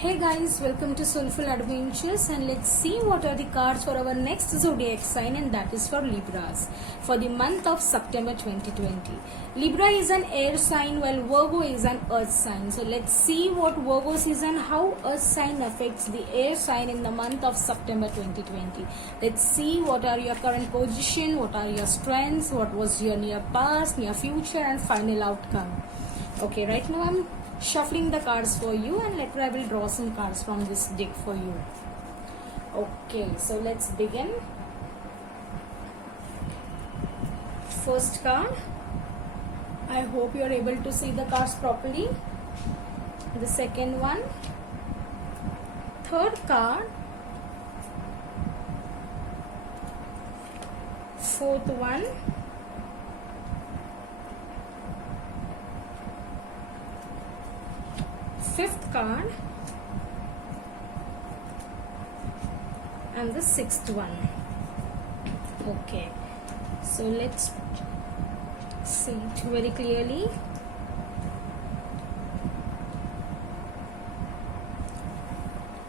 Hey guys, welcome to Soulful Adventures, and let's see what are the cards for our next zodiac sign, and that is for Libras for the month of September 2020. Libra is an air sign while Virgo is an earth sign. So let's see what Virgo is and how earth sign affects the air sign in the month of September 2020. Let's see what are your current position, what are your strengths, what was your near past, near future and final outcome. Okay, right now I'm shuffling the cards for you, and later I will draw some cards from this deck for you. Okay, so let's begin. First card. I hope you are able to see the cards properly. The second one. Third card. Fourth one. Fifth card and the sixth one. Okay, so let's see it very clearly.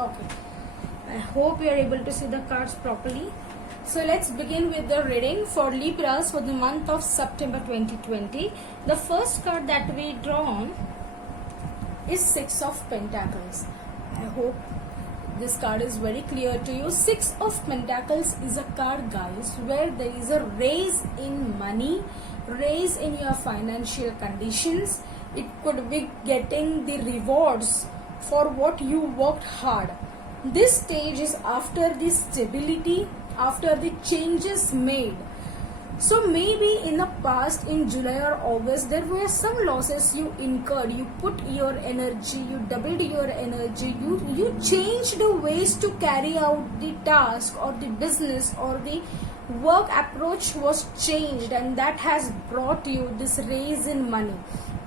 Okay, I hope you are able to see the cards properly. So let's begin with the reading for Libras for the month of September 2020. The first card that we drawn is Six of Pentacles. I hope this card is very clear to you. Six of Pentacles is a card, guys, where there is a raise in money, raise in your financial conditions. It could be getting the rewards for what you worked hard. This stage is after the stability, after the changes made. So maybe in the past, in July or August, there were some losses you incurred. You put your energy, you doubled your energy, you changed the ways to carry out the task or the business, or the work approach was changed, and that has brought you this raise in money.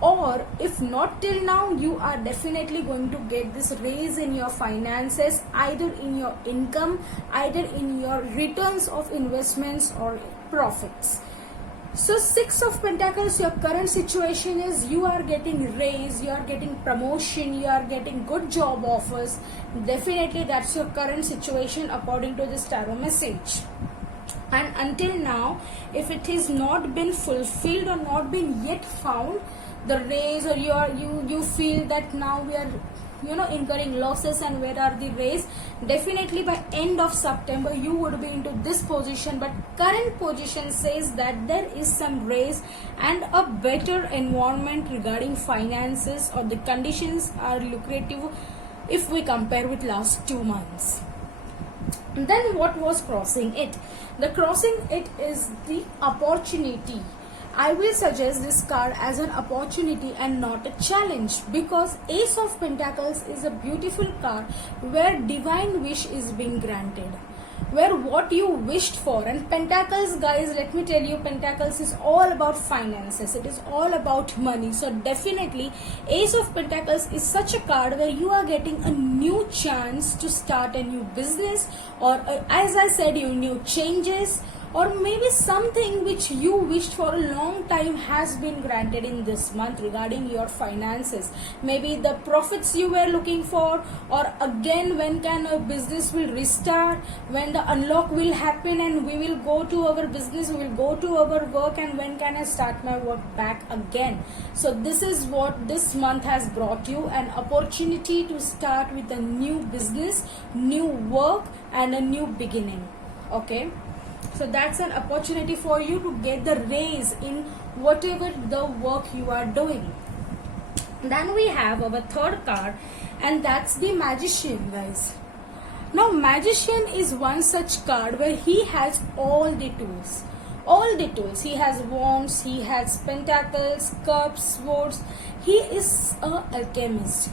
Or if not till now, you are definitely going to get this raise in your finances, either in your income, either in your returns of investments or profits. So Six of Pentacles, your current situation is you are getting raise, you are getting promotion, you are getting good job offers. Definitely that's your current situation according to this tarot message. And until now, if it has not been fulfilled or not been yet found, the raise, or you feel that now we are incurring losses and where are the raise, definitely by end of September you would be into this position. But current position says that there is some raise and a better environment regarding finances, or the conditions are lucrative if we compare with last 2 months. Then what was crossing it? The crossing it is the opportunity. I will suggest this card as an opportunity and not a challenge, because Ace of Pentacles is a beautiful card where divine wish is being granted, where what you wished for. And Pentacles, guys, let me tell you, Pentacles is all about finances, it is all about money. So definitely Ace of Pentacles is such a card where you are getting a new chance to start a new business, or as I said, new changes, or maybe something which you wished for a long time has been granted in this month regarding your finances. Maybe the profits you were looking for, or again when can a business will restart, when the unlock will happen and we will go to our business, we will go to our work, and when can I start my work back again. So this is what this month has brought you, an opportunity to start with a new business, new work and a new beginning. Okay, so that's an opportunity for you to get the raise in whatever the work you are doing. Then we have our third card, and that's the Magician, guys. Now Magician is one such card where he has all the tools. All the tools. He has wands, he has pentacles, cups, swords. He is an alchemist.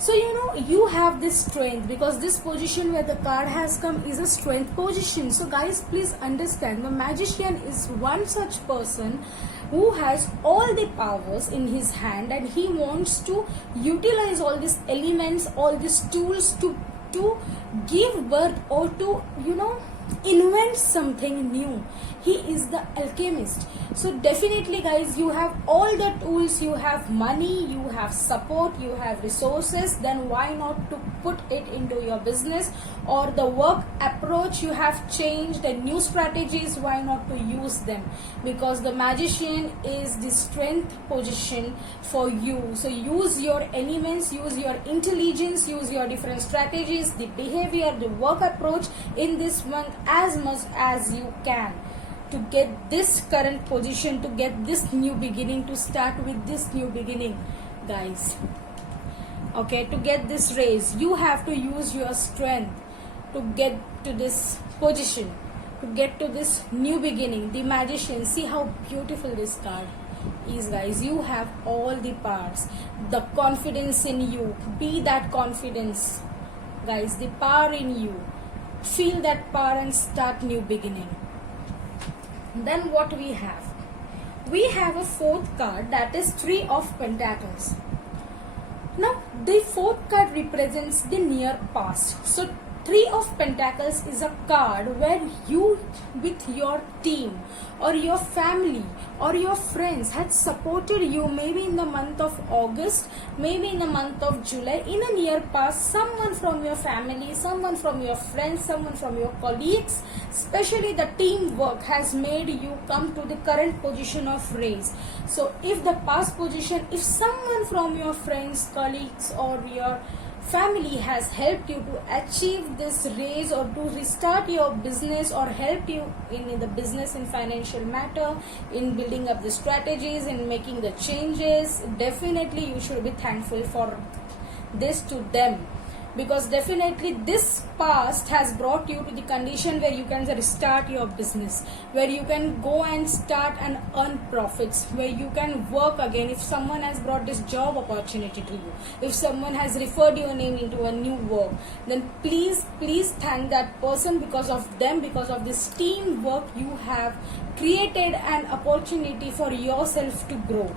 So you have this strength, because this position where the card has come is a strength position. So guys, please understand, the Magician is one such person who has all the powers in his hand, and he wants to utilize all these elements, all these tools to give birth, or to invent something new. He is the alchemist. So definitely guys, you have all the tools, you have money, you have support, you have resources, then why not to put it into your business or the work approach you have changed and new strategies, why not to use them? Because the magician is the strength position for you. So use your elements, use your intelligence, use your different strategies, the behavior, the work approach in this month as much as you can to get this current position, to get this new beginning, to start with this new beginning, guys. Okay, to get this raise, you have to use your strength to get to this position, to get to this new beginning. The magician, see how beautiful this card is, guys. You have all the parts, the confidence in you. Be that confidence, guys, the power in you. Feel that power and start new beginning. Then what we have? We have a fourth card, that is Three of Pentacles. Now the fourth card represents the near past. So Three of Pentacles is a card where you with your team or your family or your friends had supported you, maybe in the month of August, maybe in the month of July, in a near past. Someone from your family, someone from your friends, someone from your colleagues, especially the teamwork has made you come to the current position of raise. So if the past position, if someone from your friends, colleagues or your family has helped you to achieve this raise or to restart your business or helped you in the business and financial matter, in building up the strategies, in making the changes, definitely you should be thankful for this to them. Because definitely this past has brought you to the condition where you can restart your business, where you can go and start and earn profits, where you can work again. If someone has brought this job opportunity to you, if someone has referred your name into a new work, then please thank that person. Because of them, because of this teamwork, you have created an opportunity for yourself to grow,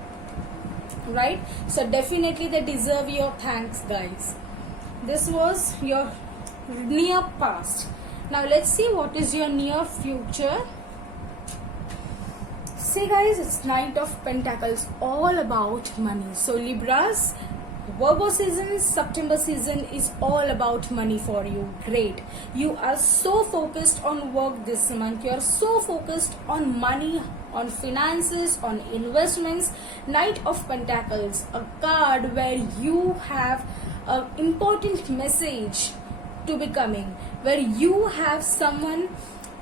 right? So definitely they deserve your thanks, guys. This was your near past. Now let's see what is your near future. See guys, it's Knight of Pentacles, all about money. So Libras, Virgo season, September season is all about money for you. Great. You are so focused on work this month. You are so focused on money, on finances, on investments. Knight of Pentacles, a card where you have an important message to be coming, where you have someone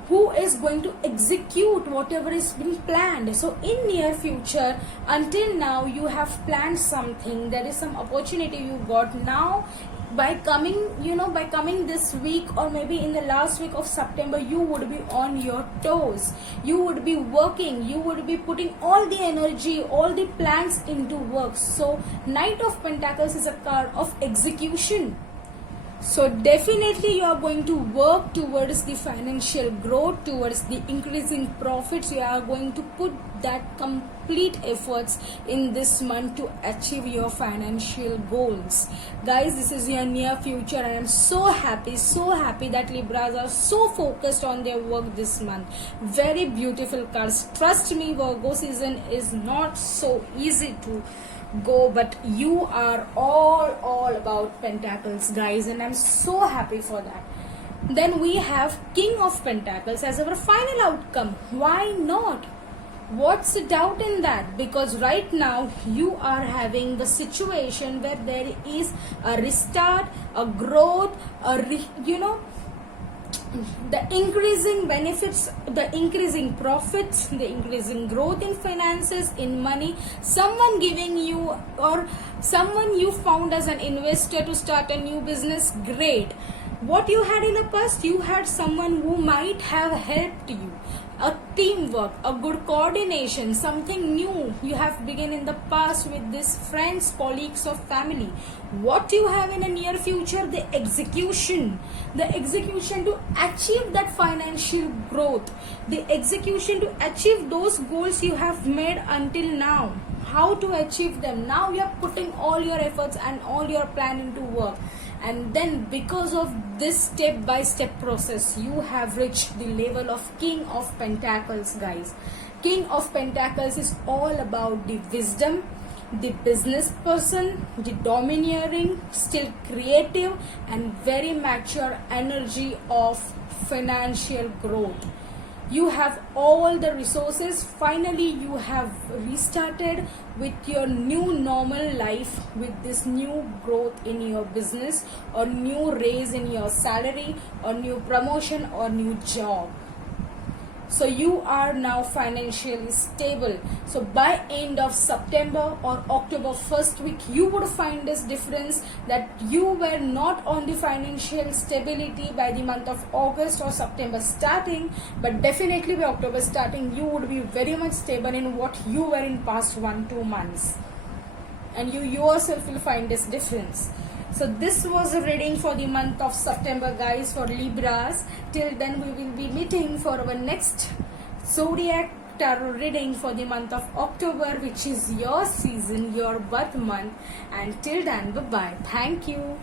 who is going to execute whatever is being planned. So in near future, until now you have planned something, there is some opportunity you got. Now by coming this week or maybe in the last week of September, you would be on your toes, you would be working, you would be putting all the energy, all the plans into work. So Knight of Pentacles is a card of execution. So definitely you are going to work towards the financial growth, towards the increasing profits. You are going to put that complete efforts in this month to achieve your financial goals. Guys, this is your near future. I am so happy that Libras are so focused on their work this month. Very beautiful cards. Trust me, Virgo season is not so easy to go, but you are all about Pentacles, guys, and I'm so happy for that. Then we have King of Pentacles as our final outcome. Why not? What's the doubt in that? Because right now you are having the situation where there is a restart, a growth, the increasing benefits, the increasing profits, the increasing growth in finances, in money, someone giving you or someone you found as an investor to start a new business. Great. What you had in the past, you had someone who might have helped you, a teamwork, a good coordination, something new you have begun in the past with these friends, colleagues or family. What you have in the near future, the execution to achieve that financial growth, the execution to achieve those goals you have made until now. How to achieve them? Now you are putting all your efforts and all your plan into work. and then because of this step by step process, you have reached the level of King of Pentacles, guys. King of Pentacles is all about the wisdom, the business person, the domineering, still creative and very mature energy of financial growth. You have all the resources. Finally, you have restarted with your new normal life, with this new growth in your business, or new raise in your salary, or new promotion, or new job. So you are now financially stable. So by end of September or October first week, you would find this difference that you were not on the financial stability by the month of August or September starting, but definitely by October starting, you would be very much stable in what you were in past 1-2 months. And you yourself will find this difference. So this was a reading for the month of September, guys, for Libras. Till then, we will be meeting for our next zodiac tarot reading for the month of October, which is your season, your birth month. And till then, bye-bye. Thank you.